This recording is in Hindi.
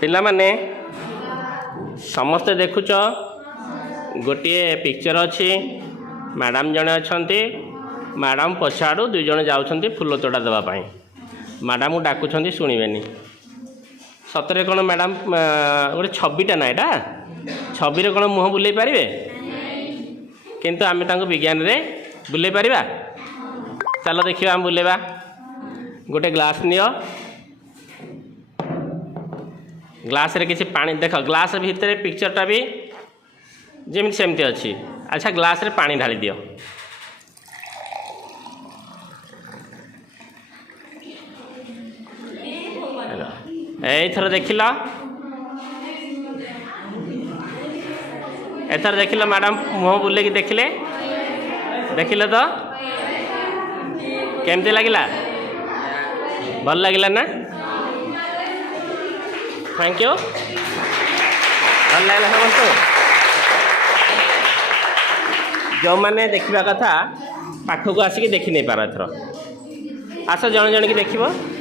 पिला माने समस्ते देखुच गोटे पिक्चर अच्छी मैडम जड़े अच्छा मैडम पछाड़ू दुई जन जाऊँ फूल तोड़ा देवाई मैडम को डाकुंट शुणवे सतरे कौन मैडम गोटे छविटा ना यहाँ छवि कौन मुँह बुले पारे किंतु आम विज्ञान रे बुले पारिबा चलो देखिए आम बुलेबा गोटे ग्लास नियो ग्लास रे किसी पानी देख ग्लास भितर पिक्चरटा भी जमी सेमती अच्छी अच्छा ग्लास रे पानी ढाली दियो एथर देखिल एथर देखिल मैडम मुँह बुले देखिले देखिले तो केमती लगिला भल लगिला ना थैंक यू भल लगे समस्त जो मैंने देखा कथा पाखक आसिक देखी नहीं पार एथर आस जन जन की देखिए